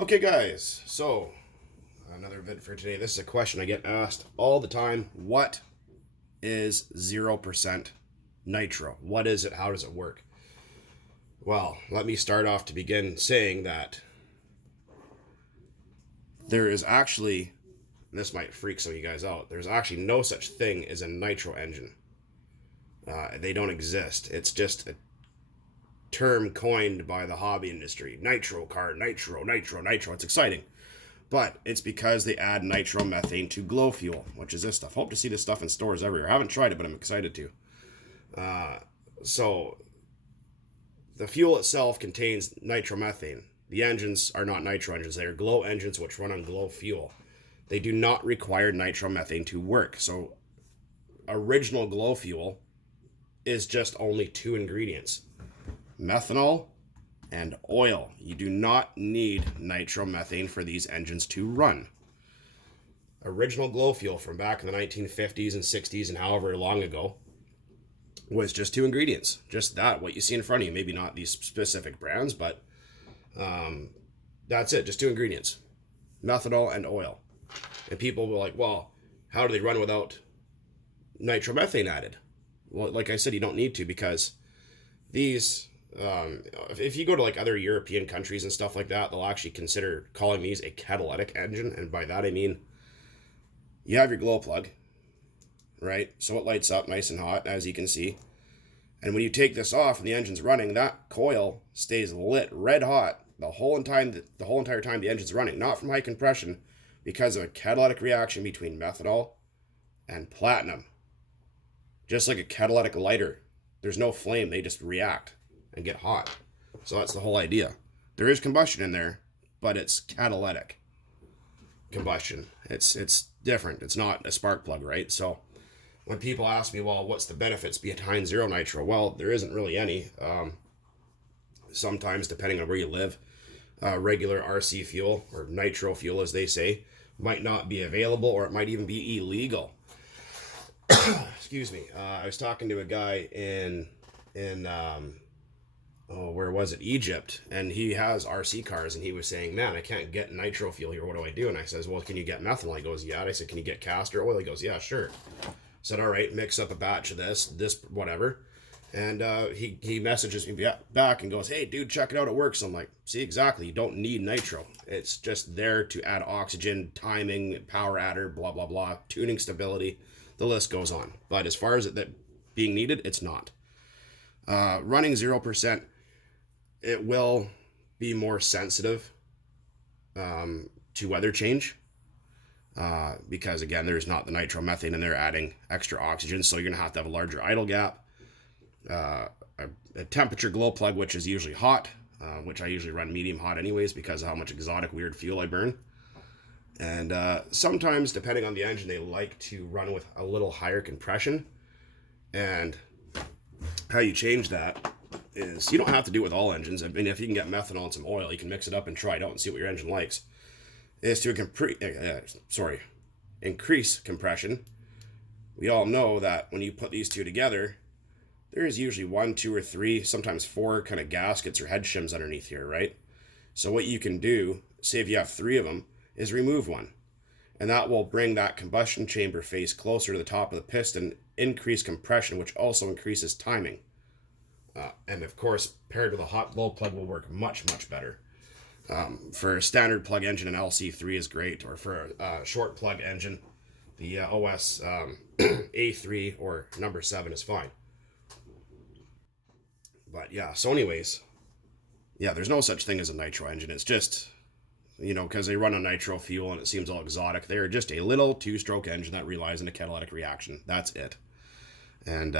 Okay, guys, so another vid for today. This is a question I get asked all the time. What is 0% nitro? What is it? How does it work? Well, let me start off to begin saying that there is actually, this might freak some of you guys out, there's actually no such thing as a nitro engine. They don't exist. It's just a term coined by the hobby industry. Nitro car, nitro, nitro, nitro. It's exciting. But it's because they add nitromethane to glow fuel, which is this stuff. Hope to see this stuff in stores everywhere. I haven't tried it, but I'm excited to. So the fuel itself contains nitromethane. The engines are not nitro engines. They are glow engines which run on glow fuel. They do not require nitromethane to work. So original glow fuel is just only two ingredients: methanol and oil. You do not need nitromethane for these engines to run. Original glow fuel from back in the 1950s and 60s and however long ago was just two ingredients. Just that, what you see in front of you. Maybe not these specific brands, but that's it. Just two ingredients: methanol and oil. And people were like, well, how do they run without nitromethane added? Well, like I said, you don't need to, because these if you go to like other European countries and stuff like that, they'll actually consider calling these a catalytic engine. And by that I mean you have your glow plug, right? So it lights up nice and hot, as you can see. And when you take this off and the engine's running, that coil stays lit red hot the whole entire time the engine's running, not from high compression, because of a catalytic reaction between methanol and platinum. Just like a catalytic lighter, there's no flame, they just react and get hot. So that's the whole idea. There is combustion in there, but it's catalytic combustion. It's different. It's not a spark plug, right? So when people ask me, well, what's the benefits behind zero nitro? Well, there isn't really any. Sometimes, depending on where you live, regular RC fuel, or nitro fuel as they say, might not be available, or it might even be illegal. Excuse me. I was talking to a guy in where was it? Egypt, and he has RC cars, and he was saying, man, I can't get nitro fuel here. What do I do? And I says, well, can you get methanol? He goes, yeah. And I said, can you get castor oil? He goes, yeah, sure. I said, all right, mix up a batch of this, whatever. And he messages me back and goes, hey, dude, check it out. It works. I'm like, see, exactly. You don't need nitro. It's just there to add oxygen, timing, power adder, blah, blah, blah, tuning stability. The list goes on. But as far as it being needed, it's not. Running 0%, it will be more sensitive to weather change, because, again, there's not the nitromethane and they're adding extra oxygen, so you're going to have a larger idle gap. A temperature glow plug, which is usually hot, which I usually run medium hot anyways because of how much exotic weird fuel I burn. And sometimes, depending on the engine, they like to run with a little higher compression. And how you change that is, you don't have to do it with all engines. I mean, if you can get methanol and some oil, you can mix it up and try it out and see what your engine likes. Is to increase compression. We all know that when you put these two together, there is usually 1, 2, or 3, sometimes 4 kind of gaskets or head shims underneath here, right? So what you can do, say if you have 3 of them, is remove one. And that will bring that combustion chamber face closer to the top of the piston, increase compression, which also increases timing. And of course, paired with a hot glow plug will work much, much better. For a standard plug engine, an LC3 is great, or for a short plug engine, the OS A3 or number 7 is fine. But yeah, so anyways, yeah, there's no such thing as a nitro engine. It's just, because they run on nitro fuel and it seems all exotic. They're just a little 2-stroke engine that relies on a catalytic reaction. That's it. And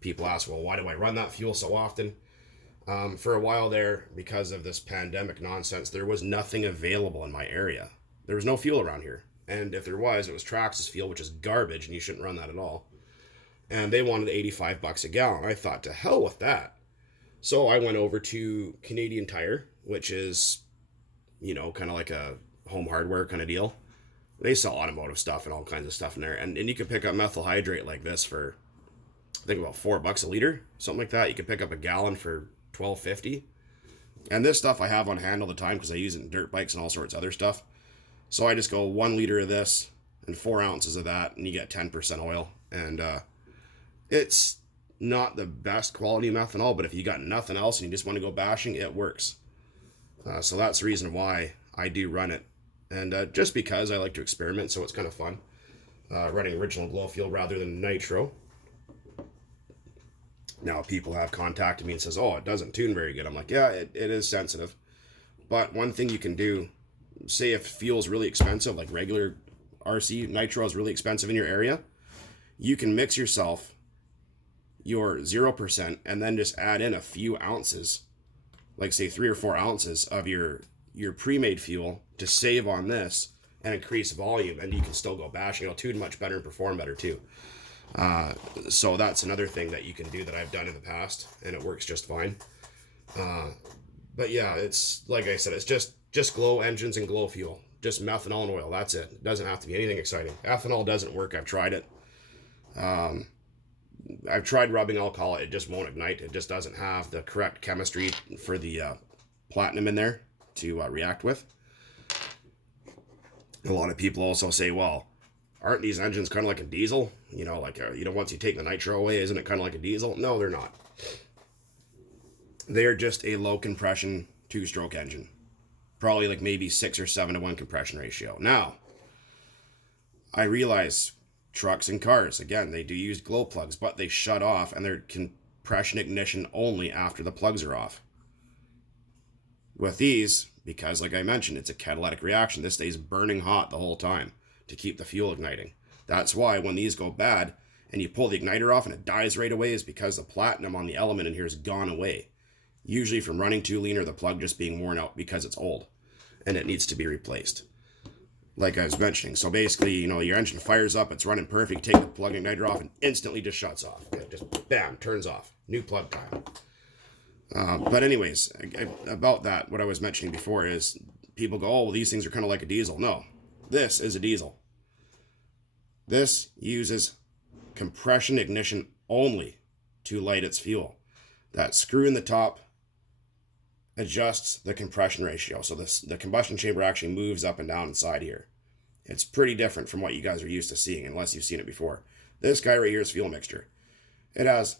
people ask, well, why do I run that fuel so often? For a while there, because of this pandemic nonsense, there was nothing available in my area. There was no fuel around here. And if there was, it was Traxxas fuel, which is garbage, and you shouldn't run that at all. And they wanted $85 a gallon. I thought, to hell with that. So I went over to Canadian Tire, which is, kind of like a home hardware kind of deal. They sell automotive stuff and all kinds of stuff in there. And you can pick up methyl hydrate like this for, I think, about $4 a liter, something like that. You can pick up a gallon for $12.50. And this stuff I have on hand all the time because I use it in dirt bikes and all sorts of other stuff. So I just go 1 liter of this and 4 ounces of that, and you get 10% oil. And it's not the best quality methanol, but if you got nothing else and you just want to go bashing, it works. So that's the reason why I do run it. And just because I like to experiment, so it's kind of fun. Running original glow fuel rather than nitro. Now people have contacted me and says, oh, it doesn't tune very good. I'm like, yeah, it is sensitive. But one thing you can do, say if fuel's really expensive, like regular RC nitro is really expensive in your area, you can mix yourself your 0% and then just add in a few ounces, like say 3 or 4 ounces of your pre-made fuel to save on this and increase volume, and you can still go bashing. It'll tune much better and perform better too. So that's another thing that you can do that I've done in the past, and it works just fine. But yeah, it's like I said, it's just glow engines and glow fuel, just methanol and oil. That's it. It doesn't have to be anything exciting. Ethanol doesn't work. I've tried it. I've tried rubbing alcohol. It just won't ignite. It just doesn't have the correct chemistry for the platinum in there to react with. A lot of people also say, well, aren't these engines kind of like a diesel? You know, like, once you take the nitro away, isn't it kind of like a diesel? No, they're not. They're just a low compression 2-stroke engine. Probably like maybe 6 or 7 to 1 compression ratio. Now, I realize trucks and cars, again, they do use glow plugs, but they shut off and they're compression ignition only after the plugs are off. With these, because like I mentioned, it's a catalytic reaction. This stays burning hot the whole time to keep the fuel igniting. That's why when these go bad and you pull the igniter off and it dies right away, is because the platinum on the element in here has gone away. Usually from running too lean or the plug just being worn out because it's old and it needs to be replaced. Like I was mentioning. So basically, your engine fires up, it's running perfect, take the plug igniter off and instantly just shuts off. It just bam, turns off. New plug time. But anyways, about that, what I was mentioning before is people go, oh, well, these things are kind of like a diesel. No, this is a diesel. This uses compression ignition only to light its fuel. That screw in the top adjusts the compression ratio. So the combustion chamber actually moves up and down inside here. It's pretty different from what you guys are used to seeing, unless you've seen it before. This guy right here is fuel mixture. It has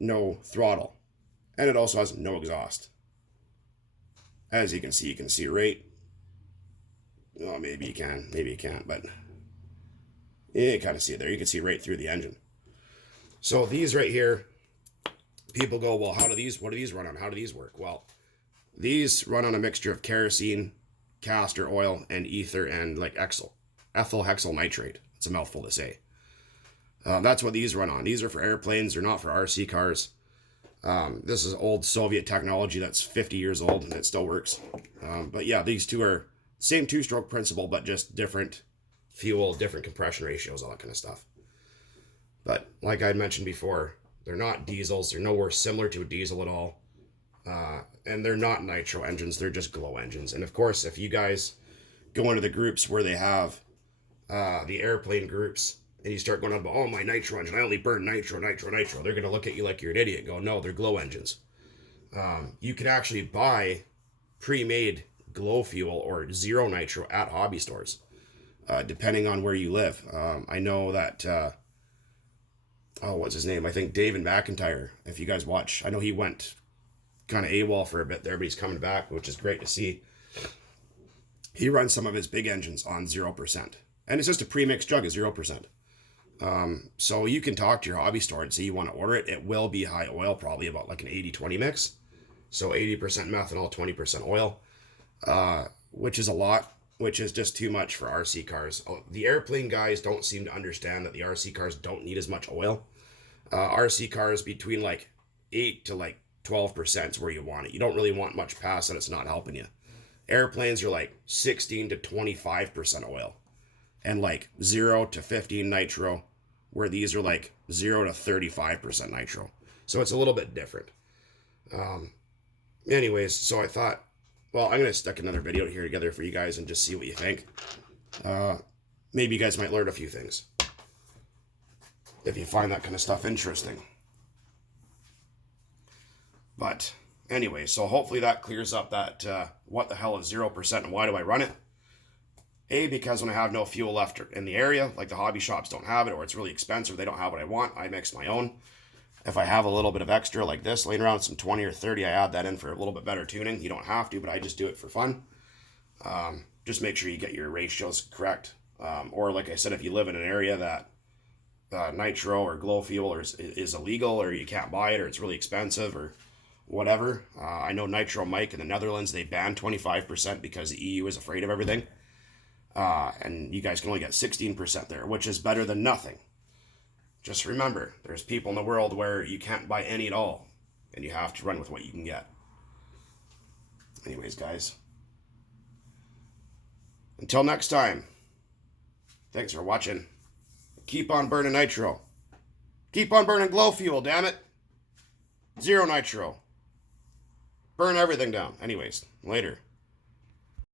no throttle. And it also has no exhaust. As you can see right. Oh, maybe you can, maybe you can't, but you kind of see it there. You can see right through the engine. So these right here, people go, well, what do these run on? How do these work? Well, these run on a mixture of kerosene, castor oil, and ether, and like ethyl hexyl nitrate. It's a mouthful to say. That's what these run on. These are for airplanes. They're not for RC cars. This is old Soviet technology that's 50 years old and it still works. But yeah, these two are same 2-stroke principle, but just different fuel, different compression ratios, all that kind of stuff. But like I mentioned before, they're not diesels. They're nowhere similar to a diesel at all. And they're not nitro engines. They're just glow engines. And of course, if you guys go into the groups where they have the airplane groups, and you start going on about, oh, my nitro engine, I only burn nitro. They're going to look at you like you're an idiot and go, no, they're glow engines. You can actually buy pre-made glow fuel or zero nitro at hobby stores, depending on where you live. I know that, what's his name? I think David McIntyre, if you guys watch, I know he went kind of AWOL for a bit there, but he's coming back, which is great to see. He runs some of his big engines on 0%. And it's just a pre-mixed jug of 0%. So you can talk to your hobby store and say you want to order it. It will be high oil, probably about like an 80-20 mix. So 80% methanol, 20% oil, which is a lot, which is just too much for RC cars. The airplane guys don't seem to understand that the RC cars don't need as much oil. RC cars between like 8 to like 12% is where you want it. You don't really want much past that. It's not helping you. Airplanes are like 16 to 25% oil. And like 0 to 15 nitro, where these are like 0 to 35% nitro. So it's a little bit different. Anyways, so I thought, well, I'm going to stick another video here together for you guys and just see what you think. Maybe you guys might learn a few things, if you find that kind of stuff interesting. But Anyway, so hopefully that clears up that what the hell is 0% and why do I run it? Because when I have no fuel left in the area, like the hobby shops don't have it, or it's really expensive, they don't have what I want, I mix my own. If I have a little bit of extra like this laying around, some 20 or 30, I add that in for a little bit better tuning. You don't have to, but I just do it for fun. Just make sure you get your ratios correct. Or like I said, if you live in an area that nitro or glow fuel is illegal, or you can't buy it, or it's really expensive, or whatever. I know Nitro Mike in the Netherlands, they banned 25% because the EU is afraid of everything. And you guys can only get 16% there, which is better than nothing. Just remember, there's people in the world where you can't buy any at all, and you have to run with what you can get. Anyways, guys, until next time, thanks for watching. Keep on burning nitro. Keep on burning glow fuel, damn it. 0 nitro. Burn everything down. Anyways, later.